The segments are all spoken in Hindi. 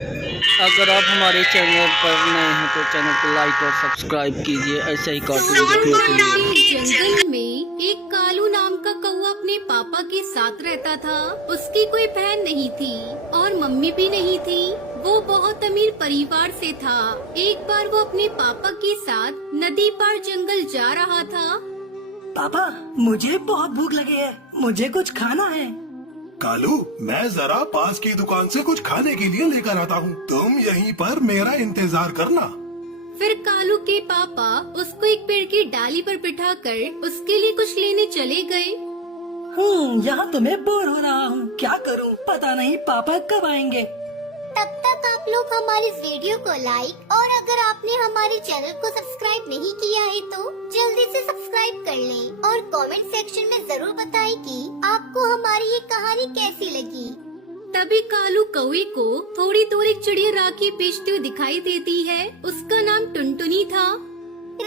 अगर आप हमारे चैनल पर नए हैं तो चैनल को लाइक और सब्सक्राइब कीजिए ऐसे ही कार्टून देखने के लिए। जंगल में एक कालू नाम का कौवा अपने पापा के साथ रहता था। उसकी कोई बहन नहीं थी और मम्मी भी नहीं थी। वो बहुत अमीर परिवार से था। एक बार वो अपने पापा के साथ नदी पार जंगल जा रहा था। पापा, मुझे बहुत भूख लगी है, मुझे कुछ खाना है। कालू, मैं जरा पास की दुकान से कुछ खाने के लिए लेकर आता हूँ। तुम यहीं पर मेरा इंतजार करना। फिर कालू के पापा उसको एक पेड़ की डाली पर बिठाकर उसके लिए कुछ लेने चले गए। यहाँ तो मैं बोर हो रहा हूँ, क्या करूँ पता नहीं पापा कब आएंगे। तब तक आप लोग हमारे वीडियो को लाइक और अगर आपने हमारे चैनल को सब्सक्राइब नहीं किया है तो जल्दी से सब्सक्राइब कर लें और कमेंट सेक्शन में जरूर बताएं कि आपको हमारी ये कहानी कैसी लगी। तभी कालू कौवे को थोड़ी दूर एक चिड़िया राखी बेचते हुए दिखाई देती है। उसका नाम टुनटुनी था।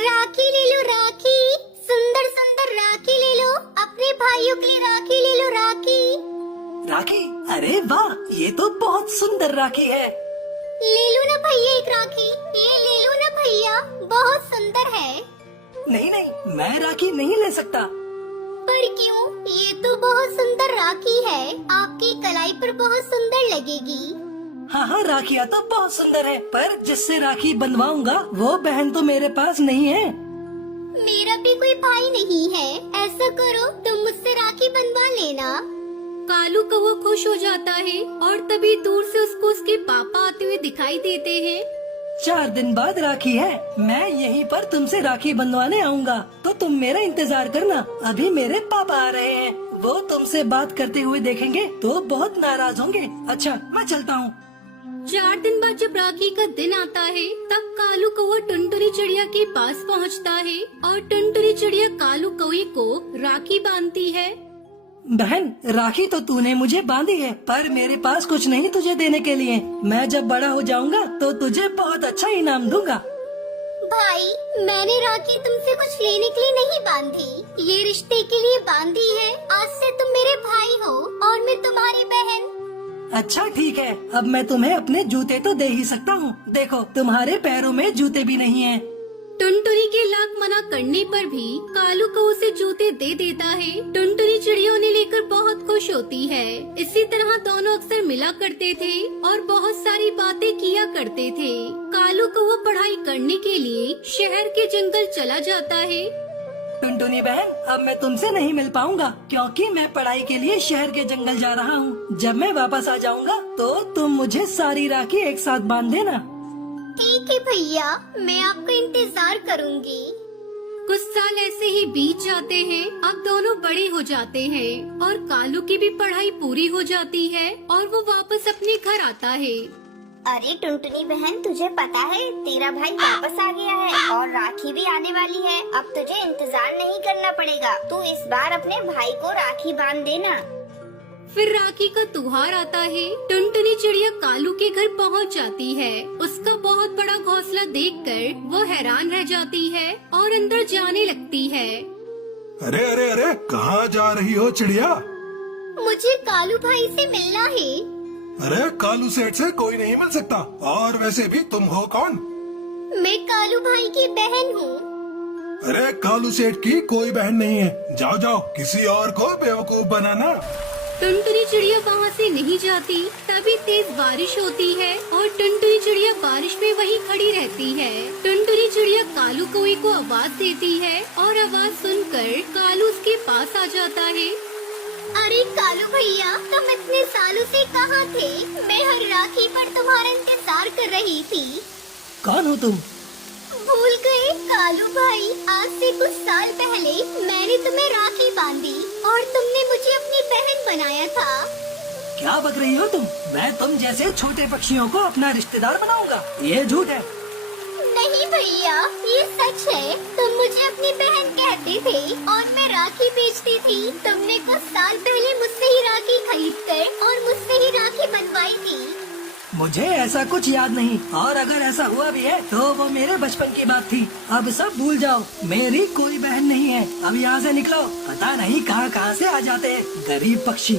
राखी ले लो राखी, सुंदर सुंदर राखी ले लो, अपने भाइयों के लिए राखी ले लो राखी। राखी? अरे वाह, ये तो बहुत सुंदर राखी है। ले लो ना भैया एक राखी, ये ले लो ना भैया, बहुत सुंदर है। नहीं नहीं, मैं राखी नहीं ले सकता। पर क्यों? ये तो बहुत सुंदर राखी है, आपकी कलाई पर बहुत सुंदर लगेगी। हाँ, राखियाँ तो बहुत सुंदर है, पर जिससे राखी बंधवाऊंगा वो बहन तो मेरे पास नहीं है। मेरा भी कोई भाई नहीं है, ऐसा करो तुम मुझसे राखी बंधवा लेना। कालू कौवा खुश हो जाता है और तभी दूर से उसको उसके पापा आते हुए दिखाई देते हैं। 4 दिन बाद राखी है, मैं यहीं पर तुमसे राखी बंधवाने आऊंगा, तो तुम मेरा इंतजार करना। अभी मेरे पापा आ रहे हैं, वो तुमसे बात करते हुए देखेंगे तो बहुत नाराज होंगे। अच्छा, मैं चलता हूँ। 4 दिन बाद जब राखी का दिन आता है तब कालू कौवा टुनटुनी चिड़िया के पास पहुंचता है और टुनटुनी चिड़िया कालू कौवे को राखी बांधती है। बहन, राखी तो तूने मुझे बांधी है, पर मेरे पास कुछ नहीं तुझे देने के लिए। मैं जब बड़ा हो जाऊंगा तो तुझे बहुत अच्छा इनाम दूंगा। भाई, मैंने राखी तुमसे कुछ लेने के लिए नहीं बांधी, ये रिश्ते के लिए बांधी है। आज से तुम मेरे भाई हो और मैं तुम्हारी बहन। अच्छा ठीक है, अब मैं तुम्हें अपने जूते तो दे ही सकता हूँ। देखो, तुम्हारे पैरों में जूते भी नहीं है। टुनटुनी के लाख मना करने पर भी कालू को उसे जूते दे देता है। टुनटुनी चिड़िया उन्हें लेकर बहुत खुश होती है। इसी तरह दोनों अक्सर मिला करते थे और बहुत सारी बातें किया करते थे। कालू को वो पढ़ाई करने के लिए शहर के जंगल चला जाता है। टुनटुनी बहन, अब मैं तुमसे नहीं मिल पाऊंगा क्योंकि मैं पढ़ाई के लिए शहर के जंगल जा रहा हूँ। जब मैं वापस आ जाऊंगा तो तुम मुझे सारी राखी एक साथ बांध देना। ठीक है भैया, मैं आपका इंतजार करूंगी। कुछ साल ऐसे ही बीत जाते हैं। अब दोनों बड़े हो जाते हैं और कालू की भी पढ़ाई पूरी हो जाती है और वो वापस अपने घर आता है। अरे टुनटुनी बहन, तुझे पता है तेरा भाई वापस आ गया है और राखी भी आने वाली है। अब तुझे इंतजार नहीं करना पड़ेगा, तू इस बार अपने भाई को राखी बांध देना। फिर राखी का त्योहार आता है। टुनटुनी चिड़िया कालू के घर पहुंच जाती है। उसका बहुत बड़ा घोंसला देखकर वो हैरान रह जाती है और अंदर जाने लगती है। अरे अरे अरे, कहाँ जा रही हो चिड़िया? मुझे कालू भाई से मिलना है। अरे, कालू सेठ से कोई नहीं मिल सकता। और वैसे भी तुम हो कौन? मैं कालू भाई की बहन हूँ। अरे, कालू सेठ की कोई बहन नहीं है। जाओ जाओ, किसी और को बेवकूफ बनाना। टुनटुनी चिड़िया वहाँ से नहीं जाती। तभी तेज बारिश होती है और टुनटुनी चिड़िया बारिश में वहीं खड़ी रहती है। टुनटुनी चिड़िया कालू कौवे को आवाज देती है और आवाज सुनकर कालू उसके पास आ जाता है। अरे कालू भैया, तुम इतने सालों से कहाँ थे? मैं हर राखी पर तुम्हारा इंतजार कर रही थी। कौन हो तुम? भूल गए कालू भाई, आज से कुछ साल पहले मैंने तुम्हें राखी बांधी और तुमने मुझे अपनी बहन बनाया था। क्या बक रही हो तुम? मैं तुम जैसे छोटे पक्षियों को अपना रिश्तेदार बनाऊंगा? ये झूठ है। नहीं भैया, ये सच है। तुम मुझे अपनी बहन कहते थे और मैं राखी बेचती थी। तुमने कुछ साल पहले मुझसे ही राखी खरीद कर और मुझसे ही राखी बनवाई थी। मुझे ऐसा कुछ याद नहीं, और अगर ऐसा हुआ भी है तो वो मेरे बचपन की बात थी। अब सब भूल जाओ, मेरी कोई बहन नहीं है। अब यहाँ से निकलो, पता नहीं कहाँ कहाँ से आ जाते हैं गरीब पक्षी।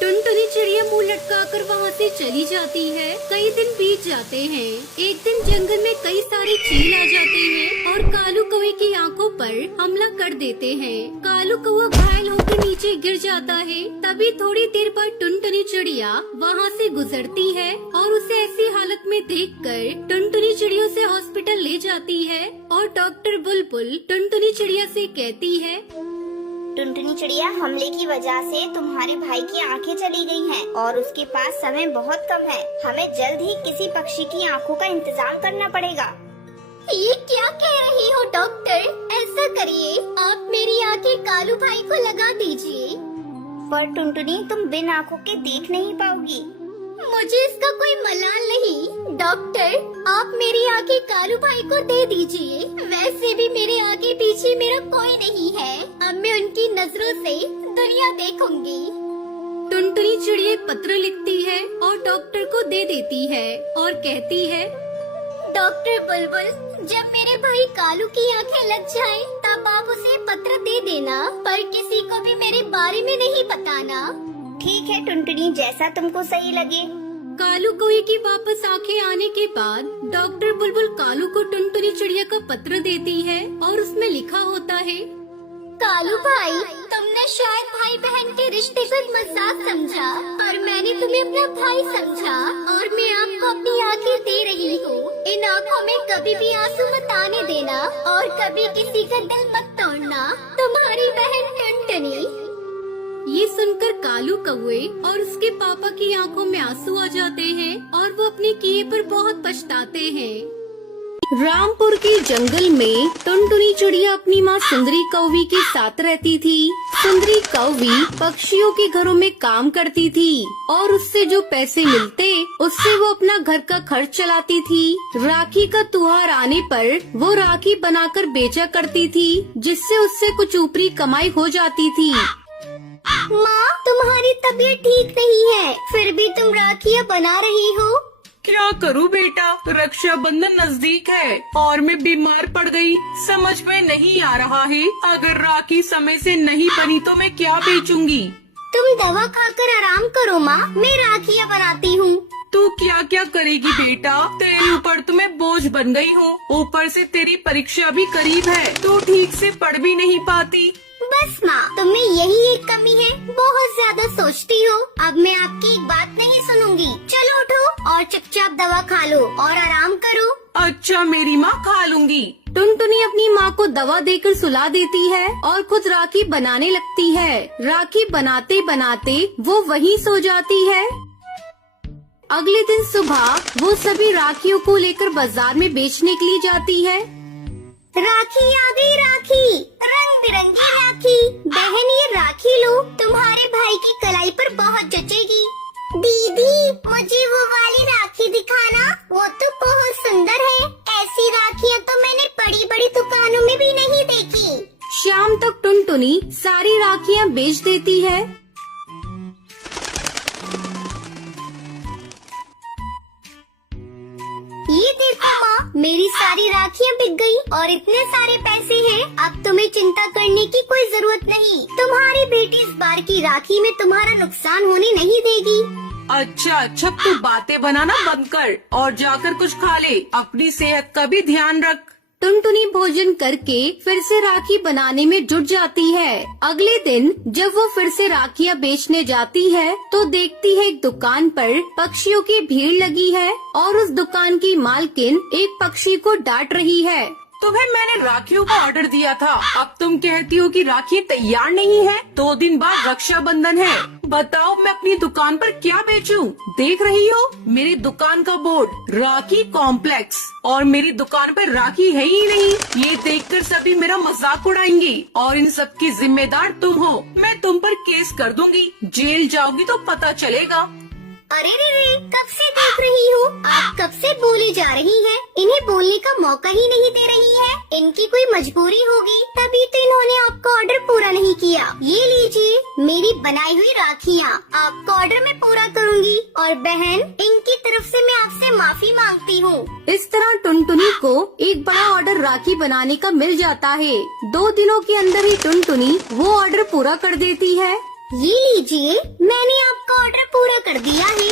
टुनटुनी चिड़िया मुंह लटकाकर वहाँ से चली जाती है। कई दिन बीत जाते हैं। एक दिन जंगल में कई सारे चील आ जाते हैं और कालू कौवे की आंखों पर हमला कर देते हैं। कालू कौवा घायल होकर नीचे गिर जाता है। तभी थोड़ी देर बाद टुनटुनी चिड़िया वहाँ से गुजरती है और उसे ऐसी हालत में देखकर टुनटुनी चिड़िया से हॉस्पिटल ले जाती है और डॉक्टर बुलबुल टुनटुनी चिड़िया से कहती है, टुनटुनी चिड़िया, हमले की वजह से तुम्हारे भाई की आंखें चली गई हैं और उसके पास समय बहुत कम है। हमें जल्द ही किसी पक्षी की आंखों का इंतजाम करना पड़ेगा। ये क्या कह रही हो डॉक्टर? ऐसा करिए, आप मेरी आंखें कालू भाई को लगा दीजिए। पर टुनटुनी, तुम बिन आंखों के देख नहीं पाओगी। मुझे इसका कोई मलाल नहीं। डॉक्टर, आप मेरी आंखें कालू भाई को दे दीजिए। वैसे भी मेरे आगे पीछे मेरा कोई नहीं है। अब मैं उनकी नजरों से दुनिया देखूंगी। टुनटुनी चिड़िया पत्र लिखती है और डॉक्टर को दे देती है और कहती है, डॉक्टर बुलबुल, जब मेरे भाई कालू की आंखें लग जाए तब आप उसे पत्र दे देना, पर किसी को भी मेरे बारे में नहीं बताना। ठीक है टुनटुनी, जैसा तुमको सही लगे। कालू कौवे की वापस आंखें आने के बाद डॉक्टर बुलबुल कालू को टुनटुनी चिड़िया का पत्र देती है और उसमें लिखा होता है, कालू भाई, तुमने शायद भाई बहन के रिश्ते को मजाक समझा, पर मैंने तुम्हें अपना भाई समझा और मैं आपको अपनी आंखें दे रही हूँ। इन आंखों में कभी भी आंसू मत आने देना और कभी किसी का दिल मत तोड़ना। तुम्हारी बहन टुनटुनी। ये सुनकर कालू कौवे और उसके पापा की आंखों में आंसू आ जाते हैं और वो अपने किए पर बहुत पछताते हैं। रामपुर के जंगल में टुनटुनी चिड़िया अपनी माँ सुंदरी कौवी के साथ रहती थी। सुंदरी कौवी पक्षियों के घरों में काम करती थी और उससे जो पैसे मिलते उससे वो अपना घर का खर्च चलाती थी। राखी का त्योहार आने पर वो राखी बनाकर बेचा करती थी, जिससे उससे कुछ ऊपरी कमाई हो जाती थी। माँ, तुम्हारी तबीयत ठीक नहीं है, फिर भी तुम राखियाँ बना रही हो। क्या करूं बेटा, रक्षाबंधन नजदीक है और मैं बीमार पड़ गई। समझ में नहीं आ रहा है, अगर राखी समय से नहीं बनी तो मैं क्या बेचूंगी। तुम दवा खाकर आराम करो माँ, मैं राखियाँ बनाती हूँ। तू क्या क्या करेगी बेटा, तेरे ऊपर तो मैं बोझ बन गई हूँ। ऊपर से तेरी परीक्षा भी करीब है, तू ठीक से पढ़ भी नहीं पाती। बस माँ, तुम्हें यही एक कमी है, बहुत ज्यादा सोचती हो। अब मैं आपकी एक बात नहीं सुनूंगी। चलो उठो और चुपचाप दवा खा लो और आराम करो। अच्छा मेरी माँ, खा लूंगी। टुनटुनी अपनी माँ को दवा देकर सुला देती है और खुद राखी बनाने लगती है। राखी बनाते बनाते वो वहीं सो जाती है। अगले दिन सुबह वो सभी राखियों को लेकर बाजार में बेचने के लिए जाती है। राखी आ गई, राखी, रंग बिरंगी राखी। बहन, ये राखी लो, तुम्हारे भाई की कलाई पर बहुत जचेगी। दीदी, मुझे वो वाली राखी दिखाना, वो तो बहुत सुंदर है। ऐसी राखियाँ तो मैंने बड़ी बड़ी दुकानों में भी नहीं देखी। शाम तक टुनटुनी सारी राखियाँ बेच देती है। ये देखो माँ, मेरी सारी राखियाँ बिक गई और इतने सारे पैसे हैं। अब तुम्हें चिंता करने की कोई जरूरत नहीं। तुम्हारी बेटी इस बार की राखी में तुम्हारा नुकसान होने नहीं देगी। अच्छा, तू बातें बनाना बंद कर और जाकर कुछ खा ले। अपनी सेहत का भी ध्यान रख। टुनटुनी भोजन करके फिर से राखी बनाने में जुट जाती है। अगले दिन जब वो फिर से राखियाँ बेचने जाती है तो देखती है एक दुकान पर पक्षियों की भीड़ लगी है और उस दुकान की मालकिन एक पक्षी को डांट रही है। तुम्हें मैंने राखियों का ऑर्डर दिया था, अब तुम कहती हो कि राखी तैयार नहीं है। 2 दिन बाद रक्षाबंधन है, बताओ मैं अपनी दुकान पर क्या बेचूं? देख रही हो मेरी दुकान का बोर्ड, राखी कॉम्प्लेक्स, और मेरी दुकान पर राखी है ही नहीं। ये देखकर सभी मेरा मजाक उड़ाएंगी और इन सब की जिम्मेदार तुम हो। मैं तुम पर केस कर दूंगी, जेल जाओगी तो पता चलेगा। अरे रे, कब से देख रही हूँ, आप कब से बोली जा रही हैं। इन्हें बोलने का मौका ही नहीं दे रही है। इनकी कोई मजबूरी होगी, तभी तो इन्होंने आपका ऑर्डर पूरा नहीं किया। ये लीजिए मेरी बनाई हुई राखियाँ, आपका ऑर्डर मैं पूरा करूँगी। और बहन, इनकी तरफ से मैं आपसे माफी मांगती हूँ। इस तरह टुनटुनी को एक बड़ा ऑर्डर राखी बनाने का मिल जाता है। 2 दिनों के अंदर ही टुनटुनी वो ऑर्डर पूरा कर देती है ये लीजिए, मैंने आपका ऑर्डर पूरा कर दिया है।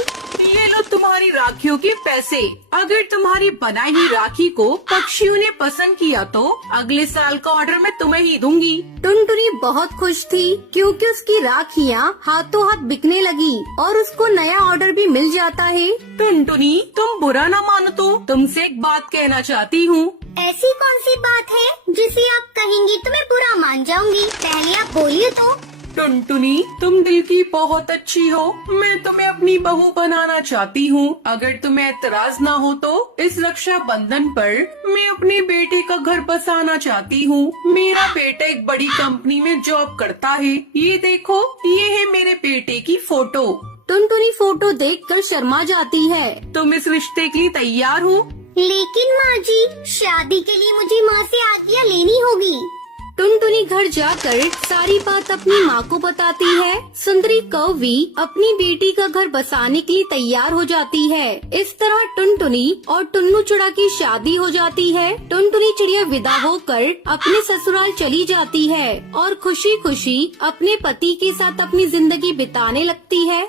ये लो तुम्हारी राखियों के पैसे। अगर तुम्हारी बनाई हुई राखी को पक्षियों ने पसंद किया तो अगले साल का ऑर्डर मैं तुम्हें ही दूंगी। टुनटुनी बहुत खुश थी क्योंकि उसकी राखियाँ हाथों हाथ बिकने लगी और उसको नया ऑर्डर भी मिल जाता है। टुनटुनी, तुम बुरा ना मानो तो तुमसे एक बात कहना चाहती हूँ। ऐसी कौन सी बात है जिसे आप कहेंगी तो मैं बुरा मान जाऊंगी? पहले आप बोलिए तो। टुनटुनी, तुम दिल की बहुत अच्छी हो। मैं तुम्हें अपनी बहू बनाना चाहती हूँ। अगर तुम्हें एतराज ना हो तो इस रक्षा बंधन पर मैं अपने बेटे का घर बसाना चाहती हूँ। मेरा बेटा एक बड़ी कंपनी में जॉब करता है। ये देखो, ये है मेरे बेटे की फोटो। टुनटुनी फोटो देखकर शर्मा जाती है। तुम इस रिश्ते के लिए तैयार हो? लेकिन माँ जी, शादी के लिए मुझे माँ से आज्ञा लेनी होगी। टुनटुनी घर जाकर सारी बात अपनी माँ को बताती है। सुंदरी कौवी अपनी बेटी का घर बसाने के लिए तैयार हो जाती है। इस तरह टुनटुनी और टुन्नू चिड़िया की शादी हो जाती है। टुनटुनी चिड़िया विदा होकर अपने ससुराल चली जाती है और खुशी खुशी अपने पति के साथ अपनी जिंदगी बिताने लगती है।